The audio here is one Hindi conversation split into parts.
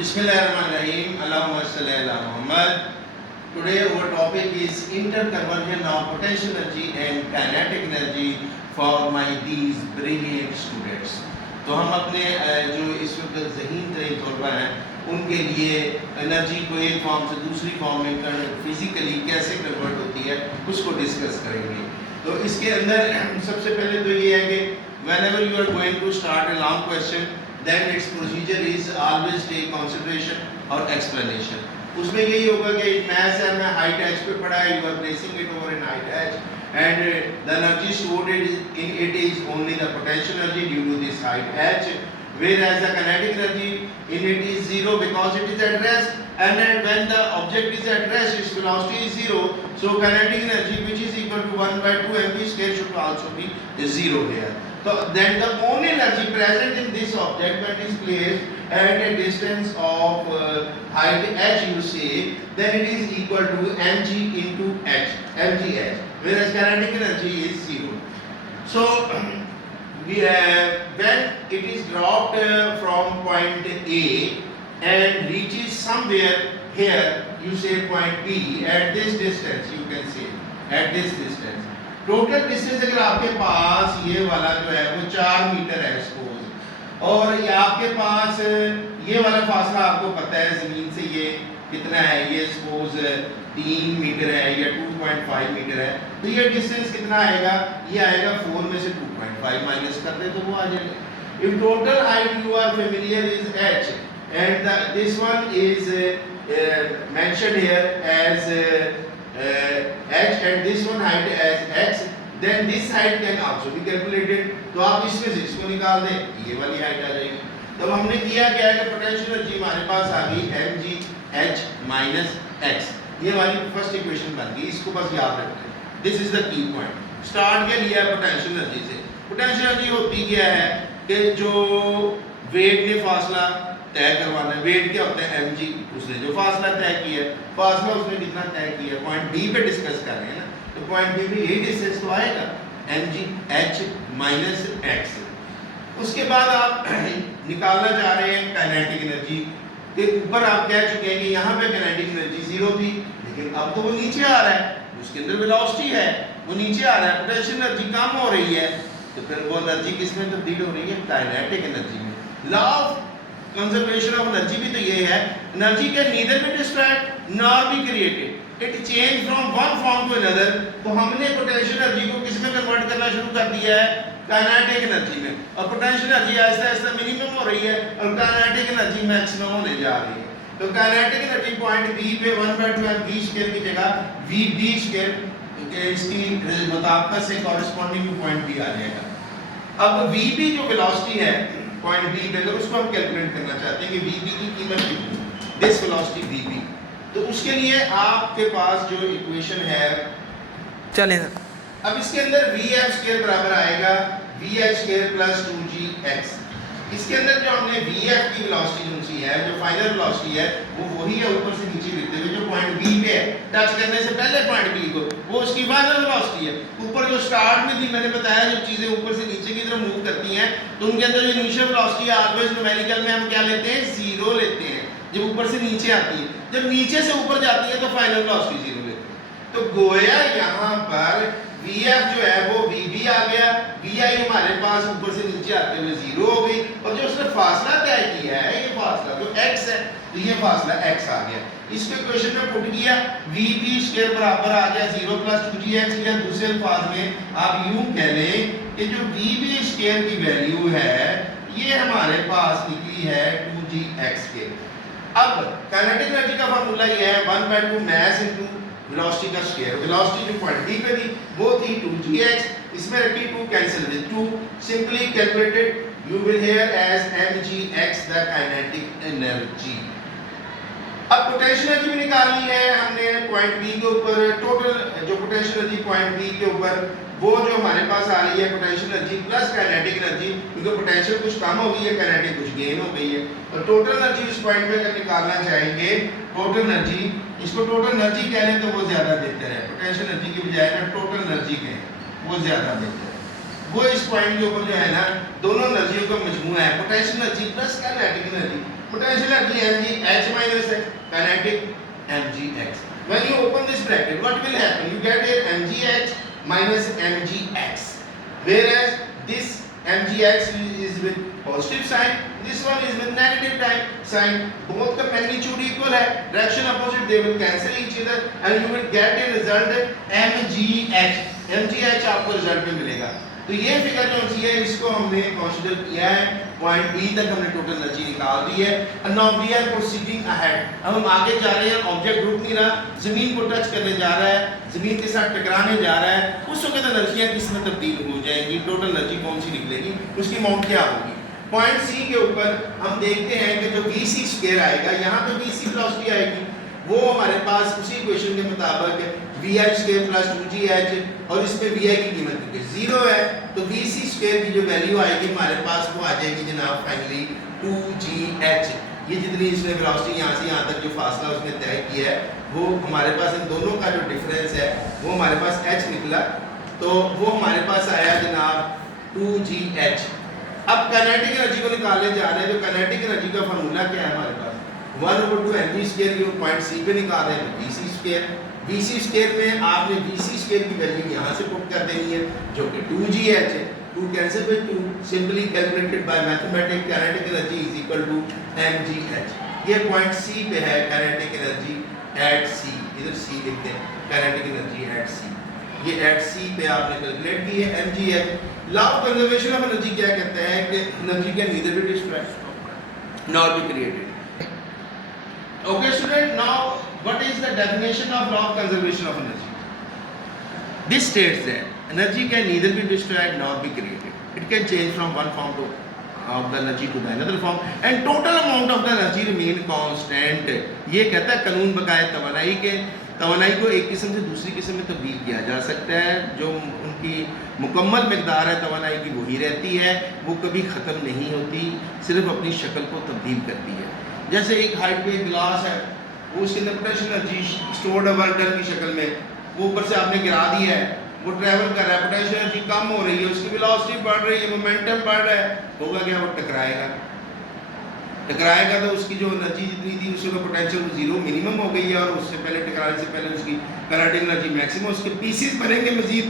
Bismillahirrahmanirrahim. Allahumma salli ala Muhammad. Today our topic is interconversion of potential energy and kinetic energy for my these brilliant students. तो हम अपने जो इस वक्त ज़हीन तरीन तलबा हैं उनके लिए एनर्जी को एक फॉर्म से दूसरी फॉर्म में फिजिकली कैसे कन्वर्ट होती है उसको डिस्कस करेंगे। तो इसके अंदर सबसे पहले तो ये है कि whenever you are going to start a long question, then its procedure is always take consideration और explanation. उसमें यही होगा कि मैथ्स है, मैं हाइट h पे पढ़ा है, you are placing it over in height h and the energy stored in it is only the potential energy due to this height h, whereas the kinetic energy in it is zero because it is at rest, and then when the object is at rest its velocity is zero, so kinetic energy which is equal to 1 by 2 mv square should also be zero here. So then the only energy present in this object when it is placed at a distance of height h, you say, then it is equal to mg into h, mgh, whereas kinetic energy is zero. So when it is dropped from point A and reaches somewhere here, you say point B, at this distance, you can say at this distance. Total distance अगर आपके पास ये वाला जो है वो 4 मीटर है सपोज, और ये आपके पास ये वाला फासला आपको पता है ज़मीन से ये कितना है, ये सपोज 3 मीटर है या 2.5 मीटर है, तो ये डिस्टेंस कितना आएगा, ये आएगा 4 में से 2.5 माइनस कर दे तो वो आ जाएगा। If total height you are familiar is h and this one is mentioned here as h and this one height as x, then this height can also be calculated. तो आप इसमें से इसको निकाल दें, ये वाली हाइट आ जाएगी। तब हमने किया क्या है कि पोटेंशियल एनर्जी हमारे पास आ गई mg h माइनस x, ये वाली फर्स्ट इक्वेशन बन गई, इसको बस याद रखें। This is the key point. Start क्या लिया है पोटेंशियल एनर्जी से। पोटेंशियल एनर्जी होती क्या है कि जो वेट ने फासला तय करवाना है, वेट क्या होता है mg, उसने जो फासला तय किया है, फासला उसने कितना तय किया है, पॉइंट बी पे डिस्कस कर रहे हैं ना, तो पॉइंट बी पे यही डिस्टेंस तो आएगा mg h माइनस x। उसके बाद आप निकालना चाह रहे हैं काइनेटिक एनर्जी के ऊपर। आप कह चुके हैं कि यहाँ पे काइनेटिक एनर्जी जीरो थी, लेकिन अब तो वो नीचे आ रहा है, उसके अंदर वेलोसिटी है, वो नीचे आ रहा है, पोटेंशियल एनर्जी कम हो रही है, तो फिर वो एनर्जी किस में तब्दील हो रही है, काइनेटिक एनर्जी में। Law of conservation of energy भी तो ये है, energy can neither be distract nor be created, it change from one form to another. तो हमने पोटेंशियल एनर्जी को किस में कन्वर्ट करना शुरू कर दिया है, काइनेटिक एनर्जी में, और potential energy Aahista Aahista minimum हो रही है और काइनेटिक एनर्जी मैक्सिमम होने जा रही है। तो काइनेटिक एनर्जी पॉइंट बी पे 1/2 mv स्क्वायर की जगह vb स्क्वायर इसकी मुताबिक से कॉरेस्पॉन्डिंग पॉइंट बी आ जाएगा। अब vb जो वेलोसिटी है पॉइंट बी पे, अगर उसको हम कैलकुलेट करना चाहते हैं कि vb की कीमत कितनी, दिस वेलोसिटी vb, तो उसके लिए आपके पास जो इक्वेशन है चलें। अब इसके अंदर vf स्क्वायर बराबर आएगा vh स्क्वायर प्लस 2gx। इसके अंदर जो हमने vf की वेलोसिटी सी है, जो फाइनल वेलोसिटी है, वो वही है ऊपर से नीचे गिरते हुए जो पॉइंट बी पे है, टच करने से पहले पॉइंट बी को, वो उसकी फाइनल वेलोसिटी है। ऊपर जो स्टार्ट में थी, मैंने बताया जब चीजें ऊपर से नीचे की तरफ मूव करती हैं तो उनके अंदर जो इनिशियल वेलोसिटी है ऑलवेज न्यूमेरिकल में हम क्या लेते हैं, जीरो लेते हैं जब ऊपर से नीचे आती है। जब नीचे से ऊपर जाती है तो फाइनल वेलोसिटी जीरो लेते हैं। तो गोया यहाँ पर vf जो है वो vb आ गया, vi हमारे पास ऊपर से नीचे आते हुए जीरो हो गई, और जो उसने फासला तय किया है, ये फासला जो x है, तो ये फासला x आ गया। इसको इक्वेशन में पुट किया, vb स्क्वायर बराबर आ गया 0 प्लस 2gx, या दूसरे अल्फाज में आप यूं कह लें कि जो vb स्क्वायर की वैल्यू है ये हमारे पास निकली है 2gx के। अब काइनेटिक एनर्जी का फार्मूला ये है 1/2 मास इनटू वेलोसिटी का स्क्वायर। वेलोसिटी जो पॉइंट डी पे थी वो थी 2gx, इसमें रखी 2 cancel with 2, simply calculated you will here as mgx the kinetic energy. अब पोटेंशियल एनर्जी भी निकालनी है हमने पॉइंट बी के ऊपर। टोटल जो पोटेंशियल एनर्जी पॉइंट बी के ऊपर वो जो हमारे पास आ रही है potential energy plus kinetic energy, क्योंकि पोटेंशियल कुछ कम हो गई है, काइनेटिक कुछ गेन हो गई है, और टोटल एनर्जी इस पॉइंट पे अगर निकालना चाहेंगे टोटल एनर्जी, इसको टोटल एनर्जी कह लें तो वो ज्यादा बेहतर है, पोटेंशियल एनर्जी की बजाय ना टोटल एनर्जी कहें वो ज्यादा बेहतर है। वो इस पॉइंट के ऊपर जो है ना दोनों एनर्जियों का मजमूआ है, potential energy plus kinetic energy. potential energy mgh minus h, kinetic mgx. When you open this bracket, what will happen? You get here mgh minus mgx, whereas this mgx is with positive sign, this one is with negative sign. Both का magnitude equal है, direction opposite, they will cancel each other and you will get a result mgh. mgh आपको रिजल्ट में मिलेगा। तो ये फिगर जो है इसको हमने कंसीडर किया है, पॉइंट बी तक हमने टोटल एनर्जी निकाल दी है। And now we are proceeding ahead, अब हम आगे जा रहे हैं। ऑब्जेक्ट रुक नहीं रहा, जमीन को टच करने जा रहा है, जमीन के साथ टकराने जा रहा है। उस वक्त एनर्जियां किस में तब्दील हो जाएंगी, टोटल एनर्जी कौन सी निकलेगी, उसकी अमाउंट क्या होगी। पॉइंट सी के ऊपर हम देखते हैं कि जो vc स्क्वायर आएगा, यहाँ पे vc वेलोसिटी आएगी, वो हमारे पास उसी इक्वेशन के मुताबिक vi स्क्वायर प्लस 2gh, और इसमें vi की कीमत क्योंकि 0 है तो vc स्क्वायर की जो वैल्यू आएगी हमारे पास वो आ जाएगी जनाब फाइनली 2gh। ये जितनी इसने वेलोसिटी यहाँ से यहाँ तक जो फासला उसने तय किया है, वो हमारे पास इन दोनों का जो डिफरेंस है वो हमारे पास h निकला, तो वो हमारे पास आया जनाब 2gh। अब काइनेटिक एनर्जी को निकालने जा रहे हैं। जो काइनेटिक एनर्जी का फार्मूला क्या है हमारे पास, 1/2 mg स्क्वायर की पॉइंट सी पे निकाल रहे हैं vc स्क्वायर। vc स्क्वायर में आपने vc स्क्वायर की वैल्यू यहाँ से पुट कर देनी है जो कि 2gh है। 2 cancel by 2, simply calculated by mathematics, kinetic energy is equal to mgh। ये पॉइंट सी पे है काइनेटिक एनर्जी एट सी, इधर सी लिखते हैं, काइनेटिक एनर्जी एट सी, ये एट सी पे आपने कैलकुलेट की है mgh। Law of conservation of energy क्या कहता है कि energy can neither be destroyed nor be created. Okay student, now what is the definition of law of conservation of energy? This states that energy can neither be destroyed nor be created. It can change from one form to of the energy to the another form and total amount of the energy remain constant. ये कहता है कानून बकाए तवानाई के, तवानाई को एक किस्म से दूसरी किस्म में तब्दील किया जा सकता है। जो उनकी मुकम्मल मिकदार है तवानाई की वही रहती है, वो कभी ख़त्म नहीं होती, सिर्फ अपनी शक्ल को तब्दील करती है। जैसे एक हाइट पे गिलास है, वो उसके अंदर पोटेंशियल एनर्जी स्टोर्ड है वर्क डन की शक्ल में, वो ऊपर से आपने गिरा दिया है, वो ट्रैवल कर रहा है, पोटेंशियल एनर्जी कम हो रही है, उसकी वेलोसिटी बढ़ रही है, मोमेंटम बढ़ रहा है, होगा क्या, वो टकराएगा। टकराएगा तो उसकी जो एनर्जी जितनी थी उसका पोटेंशियल जीरो मिनिमम हो गई है, और उससे पहले टकराने से पहले उसकी काइनेटिक एनर्जी मैक्सिमम, उसके पीसेस बनेंगे मजीद,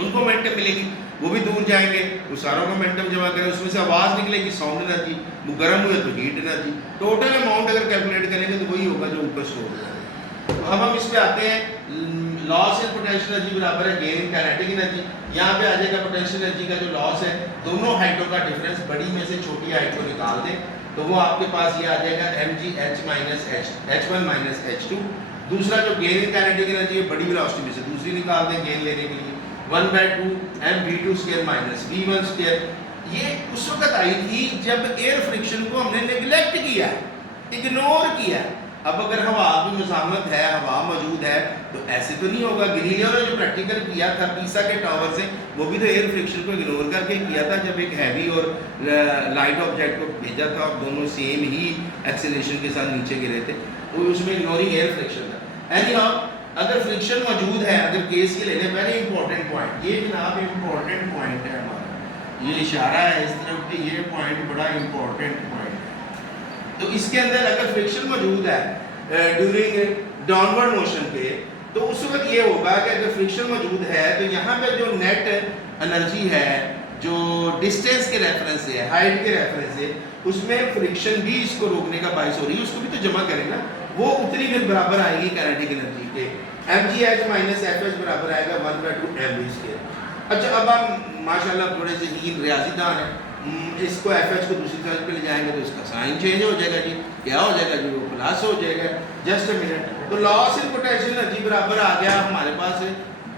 उनको मोमेंटम मिलेगी, वो भी दूर जाएंगे, वो सारों का मोमेंटम जमा करें, उसमें से आवाज़ निकलेगी साउंड एनर्जी, वो गर्म हुए तो हीट एनर्जी। टोटल अमाउंट अगर कैलकुलेट करेंगे तो वही होगा जो ऊपर स्टोर हो जाएगा। तो अब हम इस पे आते हैं, लॉस इन पोटेंशियल एनर्जी बराबर है गेन इन काइनेटिक एनर्जी। यहाँ पे आ जाएगा पोटेंशियल एनर्जी का जो लॉस है, दोनों हाइटों का डिफरेंस, बड़ी में से छोटी हाइट को निकाल दें तो वो आपके पास ये आ जाएगा mgh minus h1 minus h2। दूसरा जो गेन इन काइनेटिक एनर्जी है, बड़ी वेलोसिटी में से दूसरी निकाल दें गेन लेने के लिए, 1/2 mv2 square minus v1 square. ये उस वक्त आई थी जब एयर फ्रिक्शन को हमने नेग्लेक्ट किया, इग्नोर किया। अब अगर हवा की मज़ामत है, हवा मौजूद है, तो ऐसे तो नहीं होगा। गैलीलियो ने जो प्रैक्टिकल किया था पीसा के टावर से, वो भी तो एयर फ्रिक्शन को इग्नोर करके किया था जब एक हैवी और लाइट ऑब्जेक्ट को भेजा था, और दोनों सेम ही एक्सेलरेशन के साथ नीचे गिरे थे, तो उसमें इग्नोरिंग एयर फ्रिक्शन था। एनीहाउ अगर फ्रिक्शन मौजूद है, अगर केस ये लेने, वेरी इंपॉर्टेंट पॉइंट, ये जनाब इंपॉर्टेंट पॉइंट है हमारा, ये इशारा है इस तरफ कि ये पॉइंट बड़ा इंपॉर्टेंट पॉइंट। तो इसके अंदर अगर फ्रिक्शन मौजूद है ड्यूरिंग डाउनवर्ड मोशन के, तो उस वक्त ये होगा कि अगर फ्रिक्शन मौजूद है तो यहाँ पे जो नेट एनर्जी है, जो डिस्टेंस के रेफरेंस से है, हाइट के रेफरेंस से, उसमें फ्रिक्शन भी इसको रोकने का बायस हो रही है, उसको भी तो जमा करेगा, वो उतनी फिर बराबर आएगी काइनेटिक एनर्जी के। mgh माइनस fh बराबर आएगा 1/2 mv स्क्वायर। अच्छा, अब हम माशाल्लाह थोड़े से हीन रियाजीदान हैं, इसको fh को दूसरी तरफ पे ले जाएंगे तो इसका साइन चेंज हो जाएगा जी, क्या हो जाएगा जी, वो प्लस हो जाएगा। जस्ट अ मिनट, तो लॉस इन पोटेंशियल एनर्जी बराबर आ गया हमारे पास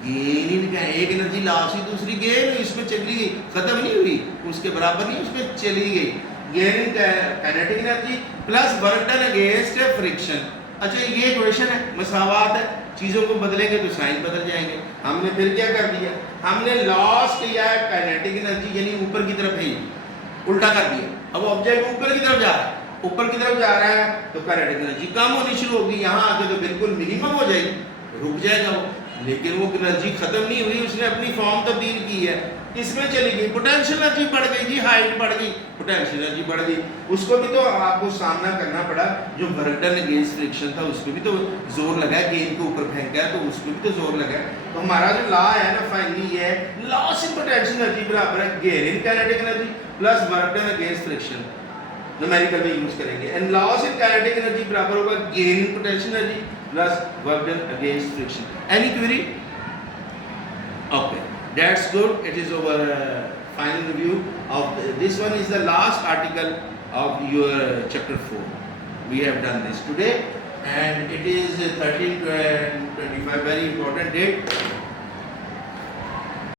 गेन इन, एक एनर्जी लॉस हुई, दूसरी गेन हुई, इसमें चली गई, खत्म नहीं हुई, उसके बराबर नहीं, उसमें चली गई। Gain in kinetic energy plus work done against friction. अच्छा, ये इक्वेशन है, मसावात है, चीज़ों को बदलेंगे तो साइन बदल जाएंगे। हमने फिर क्या कर दिया, हमने लॉस किया है काइनेटिक एनर्जी, यानी ऊपर की तरफ है, उल्टा कर दिया। अब ऑब्जेक्ट ऊपर की तरफ जा रहा है, ऊपर की तरफ जा रहा है तो काइनेटिक एनर्जी कम होनी शुरू होगी, यहाँ आके तो बिल्कुल मिनिमम हो जाएगी, रुक जाएगा वो। लेकिन वो एनर्जी खत्म नहीं हुई, उसने अपनी फॉर्म तब्दील की है, इसमें चली गई, पोटेंशियल एनर्जी बढ़ गई जी, हाइट बढ़ गई, पोटेंशियल एनर्जी बढ़ गई, उसको भी तो आपको सामना करना पड़ा। जो वर्क डन अगेंस्ट फ्रिक्शन था उसको भी तो जोर लगा है, गेंद को ऊपर फेंका है तो उसको भी तो जोर लगा है। तो हमारा जो लॉ है ना फाइनली ये है, लॉस इन पोटेंशियल एनर्जी बराबर है gain in kinetic energy plus work done against friction, numerical में यूज करेंगे। And loss in kinetic energy बराबर होगा gain in potential energy plus work done against friction. Any query? Okay, that's good. It is our final review of this one is the last article of your chapter 4. We have done this today and it is 13 to 25, very important date.